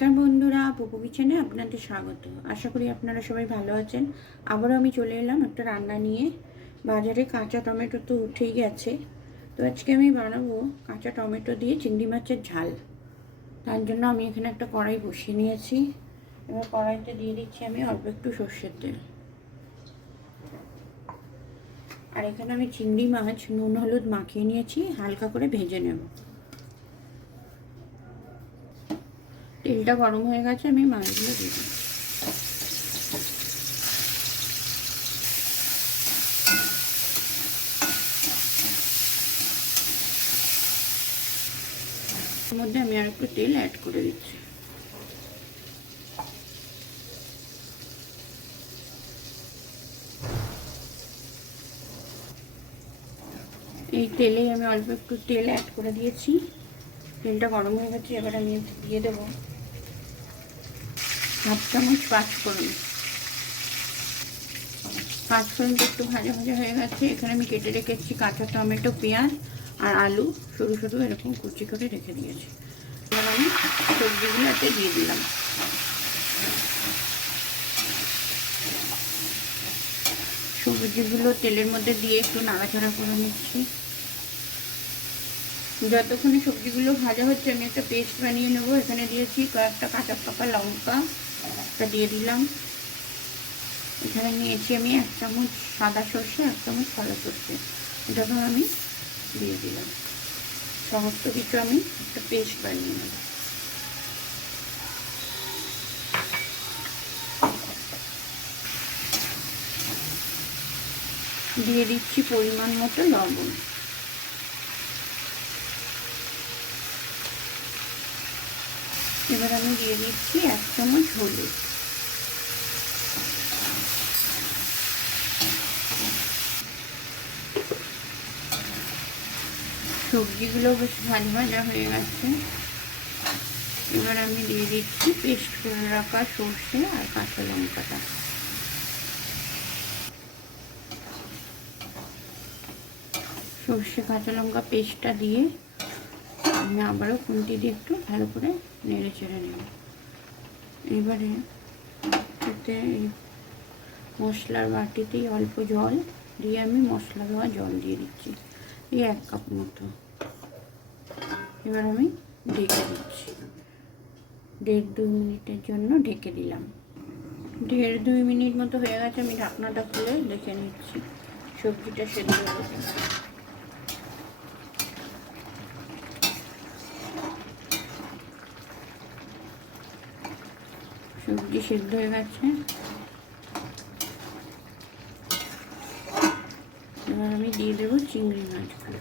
নমস্কার বন্ধুরা, পপু কিচেনে আপনাদের স্বাগত। আশা করি আপনারা সবাই ভালো আছেন। আবারও আমি চলে এলাম একটা রান্না নিয়ে। বাজারে কাঁচা টমেটো তো উঠেই গেছে, তো আজকে আমি বানাবো কাঁচা টমেটো দিয়ে চিংড়ি মাছের ঝাল। তার জন্য আমি এখানে একটা কড়াই বসিয়ে নিয়েছি। এবার কড়াইতে দিয়ে দিচ্ছি আমি অল্প একটু সর্ষের তেল। আর এখানে আমি চিংড়ি মাছ নুন হলুদ মাখিয়ে নিয়েছি, হালকা করে ভেজে নেব। তেলটা গরম হয়ে গেছে, আমি মাছগুলো দিয়ে দিই। এর মধ্যে আমি আর একটু তেল অ্যাড করে দিচ্ছি। এই তেলে আমি অল্প একটু তেল অ্যাড করে দিয়েছি। তেলটা গরম হয়ে গেছে, এবার আমি দিয়ে দেবো হাফ চামচ পাঁচফোড়ন। পাঁচফোড়নটা একটু ভাজা ভাজা হয়ে গেছে। এখানে আমি কেটে রেখেছি কাঁচা টমেটো, পেঁয়াজ আর আলু সরু সরু এরকম কুচি করে রেখে দিয়েছি। এবার আমি সবজিগুলো এতে দিয়ে দিলাম। সবজিগুলো তেলের মধ্যে দিয়ে একটু নাড়াচাড়া করে নিচ্ছি। যতক্ষণে সবজিগুলো ভাজা হচ্ছে আমি একটা পেস্ট বানিয়ে নেবো। এখানে দিয়েছি কয়েকটা কাঁচা পাকা লঙ্কা, একটা দিয়ে দিলাম। এখানে নিয়েছি আমি 1 চামচ সাদা সর্ষে, 1 চামচ কালো সর্ষে, এটাকে আমি দিয়ে দিলাম। সমস্ত কিছু আমি একটা পেস্ট বানিয়ে নেব। দিয়ে দিচ্ছি পরিমাণ মতো লবণ। এবার আমি দিয়ে দিচ্ছি 1 চামচ হলুদ। সবজিগুলো বেশ ভাজা ভাজা হয়ে গেছে। এবার আমি দিয়ে দিচ্ছি পেস্ট করে রাখা সর্ষে আর কাঁচা লঙ্কাটা। সর্ষে কাঁচা লঙ্কা পেস্টটা দিয়ে আমি আবারও খুন্তি দিয়ে একটু ভালো করে নেড়ে চেড়ে নেব। এবারে এতে মশলার বাটিতেই অল্প জল দিয়ে আমি মশলা দেওয়া জল দিয়ে দিচ্ছি, এই 1 কাপ মতো। এবার আমি ঢেকে দিচ্ছি। 1.5-2 মিনিটের জন্য ঢেকে দিলাম। 1.5-2 মিনিট মতো হয়ে গেছে। আমি ঢাকনাটা খুলে দেখে নিচ্ছি সবজিটা সেদ্ধ হয়ে গেছে। সবজি সেদ্ধ হয়ে গেছে। এবার আমি দিয়ে দেবো চিংড়ি মাছগুলো।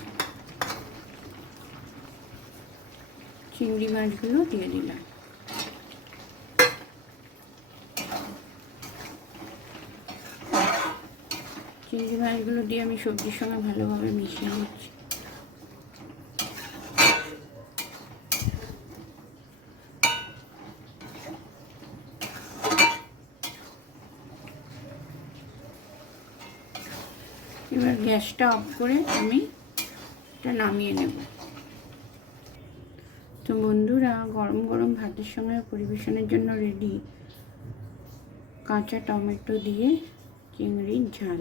চিংড়ি মাছগুলো দিয়ে দিলাম। চিংড়ি মাছগুলো দিয়ে আমি সবজির সঙ্গে ভালোভাবে মিশিয়ে নিচ্ছি। এবার গ্যাসটা অফ করে আমি এটা নামিয়ে নেব। তো বন্ধুরা, গরম গরম ভাতের সঙ্গে পরিবেশনের জন্য রেডি কাঁচা টমেটো দিয়ে চিংড়ির ঝাল।